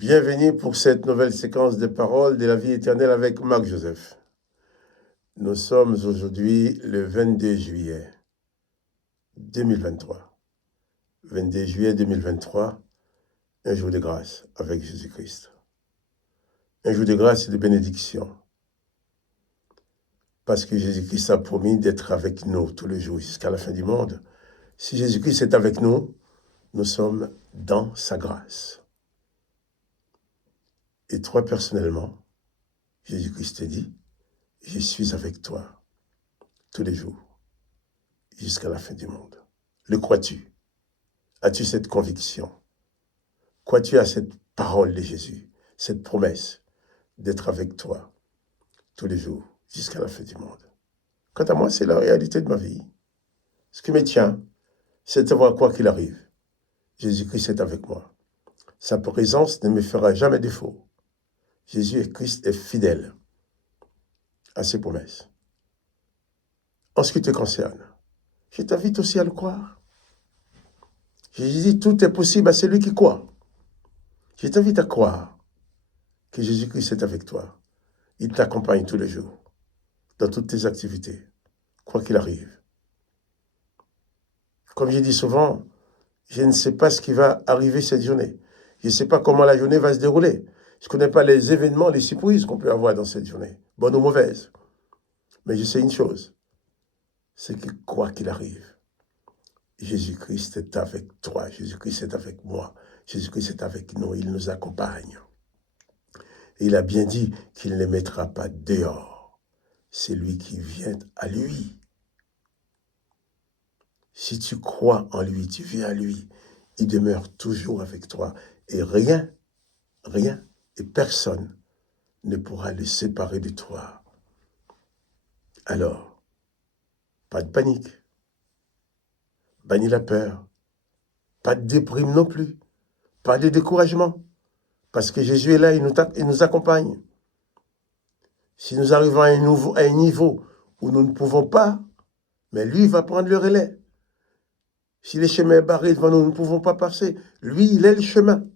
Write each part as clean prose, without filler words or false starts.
Bienvenue pour cette nouvelle séquence de paroles de la vie éternelle avec Marc Joseph. Nous sommes aujourd'hui le 22 juillet 2023. 22 juillet 2023, un jour de grâce avec Jésus-Christ. Un jour de grâce et de bénédiction. Parce que Jésus-Christ a promis d'être avec nous tous les jours jusqu'à la fin du monde. Si Jésus-Christ est avec nous, nous sommes dans sa grâce. Et toi, personnellement, Jésus-Christ te dit, je suis avec toi tous les jours, jusqu'à la fin du monde. Le crois-tu? As-tu cette conviction? Crois-tu à cette parole de Jésus, cette promesse d'être avec toi tous les jours, jusqu'à la fin du monde? Quant à moi, c'est la réalité de ma vie. Ce qui me tient, c'est de savoir quoi qu'il arrive. Jésus-Christ est avec moi. Sa présence ne me fera jamais défaut. Jésus-Christ est fidèle à ses promesses. En ce qui te concerne, je t'invite aussi à le croire. Jésus dit, tout est possible à celui qui croit. Je t'invite à croire que Jésus-Christ est avec toi. Il t'accompagne tous les jours, dans toutes tes activités, quoi qu'il arrive. Comme je dis souvent, je ne sais pas ce qui va arriver cette journée. Je ne sais pas comment la journée va se dérouler. Je ne connais pas les événements, les surprises qu'on peut avoir dans cette journée, bonnes ou mauvaises. Mais je sais une chose, c'est que quoi qu'il arrive, Jésus-Christ est avec toi, Jésus-Christ est avec moi, Jésus-Christ est avec nous, il nous accompagne. Et il a bien dit qu'il ne les mettra pas dehors. C'est lui qui vient à lui. Si tu crois en lui, tu viens à lui, il demeure toujours avec toi. Et rien et personne ne pourra le séparer de toi. Alors, pas de panique, bannis la peur, pas de déprime non plus, pas de découragement, parce que Jésus est là, il nous accompagne. Si nous arrivons à un niveau où nous ne pouvons pas, mais lui va prendre le relais. Si les chemins sont barrés devant nous, nous ne pouvons pas passer. Lui, il est le chemin.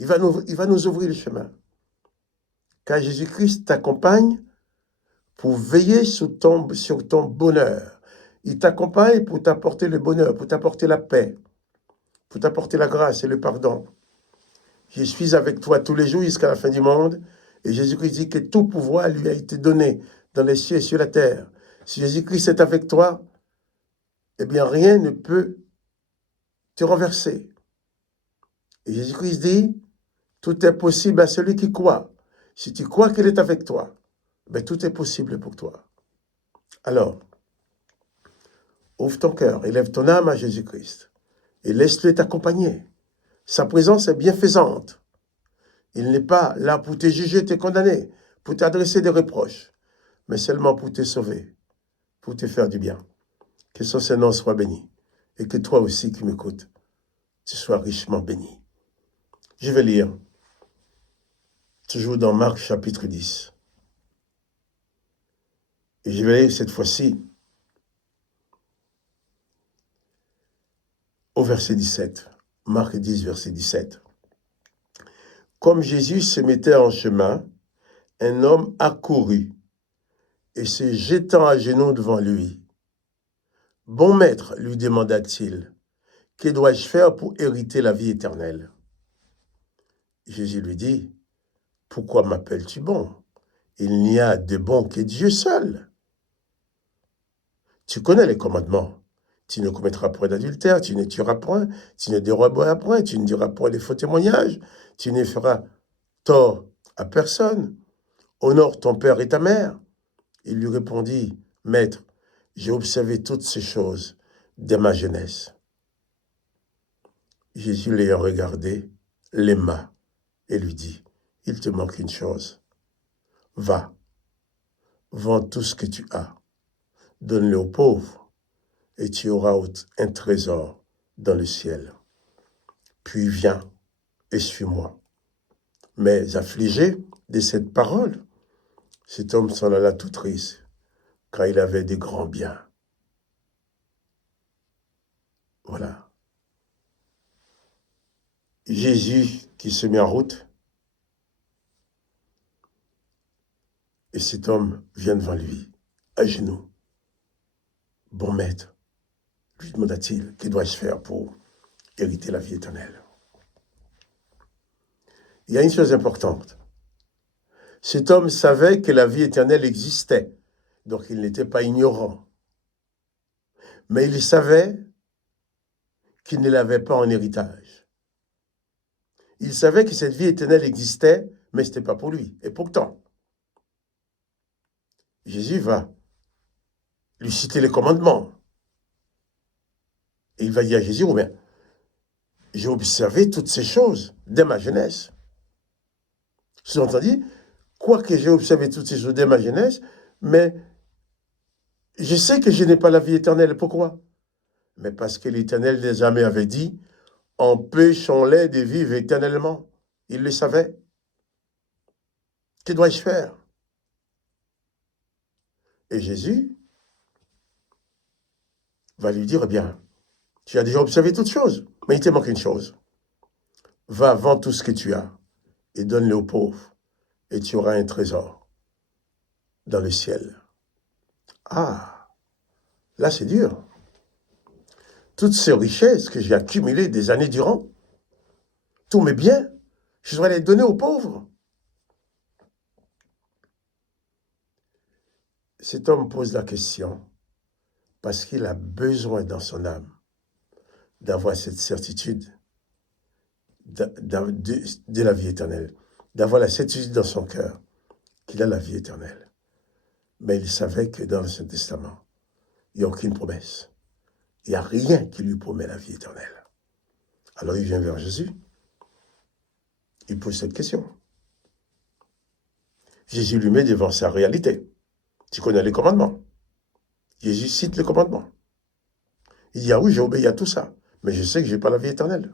Il va nous ouvrir le chemin. Car Jésus-Christ t'accompagne pour veiller sur ton bonheur. Il t'accompagne pour t'apporter le bonheur, pour t'apporter la paix, pour t'apporter la grâce et le pardon. Je suis avec toi tous les jours jusqu'à la fin du monde. Et Jésus-Christ dit que tout pouvoir lui a été donné dans les cieux et sur la terre. Si Jésus-Christ est avec toi, eh bien rien ne peut te renverser. Et Jésus-Christ dit, tout est possible à celui qui croit. Si tu crois qu'il est avec toi, ben tout est possible pour toi. Alors, ouvre ton cœur, élève ton âme à Jésus-Christ et laisse-le t'accompagner. Sa présence est bienfaisante. Il n'est pas là pour te juger, te condamner, pour t'adresser des reproches, mais seulement pour te sauver, pour te faire du bien. Que son Seigneur soit béni et que toi aussi qui m'écoutes, tu sois richement béni. Je vais lire, toujours dans Marc chapitre 10. Et je vais lire cette fois-ci au verset 17. Marc 10, verset 17. Comme Jésus se mettait en chemin, un homme accourut et se jetant à genoux devant lui. « Bon maître, lui demanda-t-il, que dois-je faire pour hériter la vie éternelle ?» Jésus lui dit, « Pourquoi m'appelles-tu bon? Il n'y a de bon que Dieu seul. Tu connais les commandements. Tu ne commettras point d'adultère, tu ne tueras point, tu ne déroberas point, tu ne diras point de faux témoignages, tu ne feras tort à personne. Honore ton père et ta mère. » Il lui répondit, « Maître, j'ai observé toutes ces choses dès ma jeunesse. » Jésus l'ayant regardé, l'aima et lui dit, « Il te manque une chose. Va, vends tout ce que tu as, donne-le aux pauvres, et tu auras un trésor dans le ciel. Puis viens et suis-moi. » Mais affligé de cette parole, cet homme s'en alla tout triste, car il avait de grands biens. Voilà. Jésus qui se met en route Et cet homme vient devant lui, à genoux. Bon maître, lui demanda-t-il, que dois-je faire pour hériter la vie éternelle? Il y a une chose importante. Cet homme savait que la vie éternelle existait, donc il n'était pas ignorant. Mais il savait qu'il ne l'avait pas en héritage. Il savait que cette vie éternelle existait, mais ce n'était pas pour lui. Et pourtant, Jésus va lui citer les commandements. Et il va dire à Jésus, oh bien, j'ai observé toutes ces choses dès ma jeunesse. Sous-entendu, quoique j'ai observé toutes ces choses dès ma jeunesse, mais je sais que je n'ai pas la vie éternelle. Pourquoi? Mais parce que l'Éternel des armées avait dit, empêchons-les de vivre éternellement. Il le savait. Que dois-je faire? Et Jésus va lui dire, eh bien, tu as déjà observé toutes choses, mais il te manque une chose. Va, vends tout ce que tu as et donne-le aux pauvres, et tu auras un trésor dans le ciel. Ah, là c'est dur. Toutes ces richesses que j'ai accumulées des années durant, tous mes biens, je dois les donner aux pauvres. Cet homme pose la question parce qu'il a besoin dans son âme d'avoir cette certitude de la vie éternelle, d'avoir la certitude dans son cœur qu'il a la vie éternelle. Mais il savait que dans l'Ancien Testament, il n'y a aucune promesse. Il n'y a rien qui lui promet la vie éternelle. Alors il vient vers Jésus. Il pose cette question. Jésus lui met devant sa réalité. Tu connais les commandements. Jésus cite les commandements. Il dit, ah oui, j'ai obéi à tout ça, mais je sais que je n'ai pas la vie éternelle.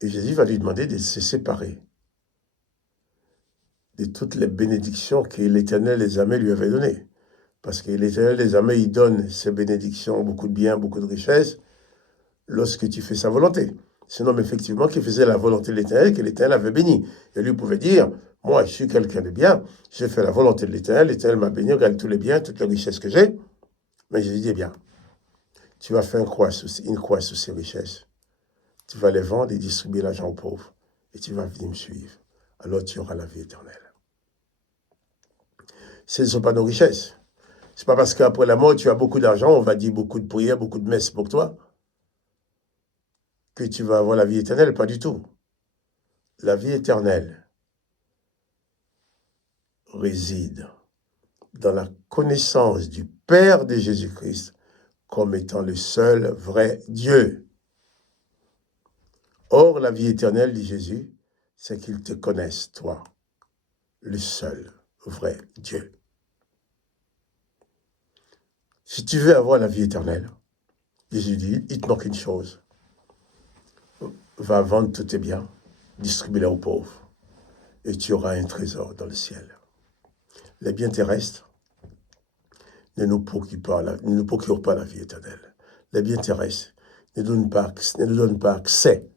Et Jésus va lui demander de se séparer de toutes les bénédictions que l'Éternel des armées lui avait données. Parce que l'Éternel des armées, il donne ces bénédictions, beaucoup de biens, beaucoup de richesses, lorsque tu fais sa volonté. C'est un homme, effectivement, qui faisait la volonté de l'Éternel, que l'Éternel avait béni. Et lui pouvait dire, moi, je suis quelqu'un de bien, j'ai fait la volonté de l'Éternel m'a béni, regarde tous les biens, toutes les richesses que j'ai. Mais je lui dis, eh bien, tu vas faire une croix sur ces richesses. Tu vas les vendre et distribuer l'argent aux pauvres. Et tu vas venir me suivre. Alors tu auras la vie éternelle. Ce ne sont pas nos richesses. Ce n'est pas parce qu'après la mort, tu as beaucoup d'argent, on va dire beaucoup de prières, beaucoup de messes pour toi, que tu vas avoir la vie éternelle. Pas du tout. La vie éternelle réside dans la connaissance du Père de Jésus-Christ comme étant le seul vrai Dieu. Or, la vie éternelle, dit Jésus, c'est qu'ils te connaissent, toi, le seul vrai Dieu. Si tu veux avoir la vie éternelle, Jésus dit, il te manque une chose. Va vendre tous tes biens, distribue-les aux pauvres, et tu auras un trésor dans le ciel. Les biens terrestres ne nous procurent pas la vie éternelle. Les biens terrestres ne nous donnent pas accès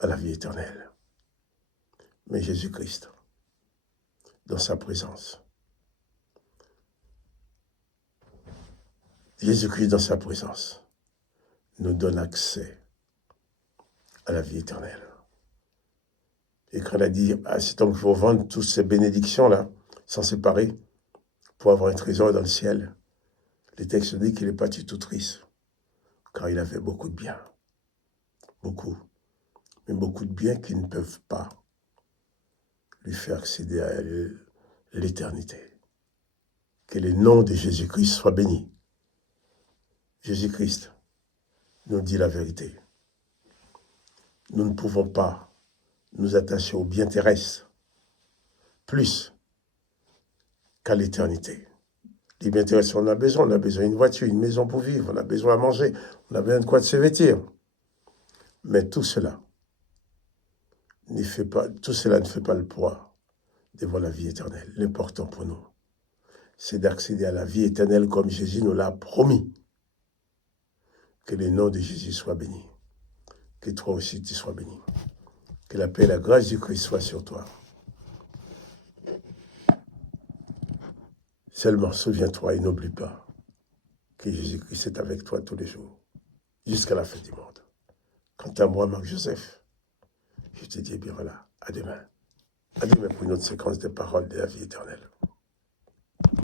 à la vie éternelle. Mais Jésus-Christ, dans sa présence, Jésus-Christ dans sa présence nous donne accès à la vie éternelle. Et quand il a dit à cet homme qu'il faut vendre toutes ces bénédictions-là, s'en séparer, pour avoir un trésor dans le ciel, le texte dit qu'il est parti tout triste, car il avait beaucoup de biens. Beaucoup. Mais beaucoup de biens qui ne peuvent pas lui faire accéder à l'éternité. Que le nom de Jésus-Christ soit béni. Jésus-Christ nous dit la vérité. Nous ne pouvons pas nous attacher aux biens terrestres plus qu'à l'éternité. Les biens terrestres, on a besoin d'une voiture, une maison pour vivre, on a besoin à manger, on a besoin de quoi de se vêtir. Mais tout cela ne fait pas le poids devant la vie éternelle. L'important pour nous, c'est d'accéder à la vie éternelle comme Jésus nous l'a promis. Que le nom de Jésus soit béni. Que toi aussi tu sois béni. Que la paix et la grâce du Christ soient sur toi. Seulement souviens-toi et n'oublie pas que Jésus-Christ est avec toi tous les jours, jusqu'à la fin du monde. Quant à moi, Marc-Joseph, je te dis, eh bien voilà, à demain. À demain pour une autre séquence de paroles de la vie éternelle.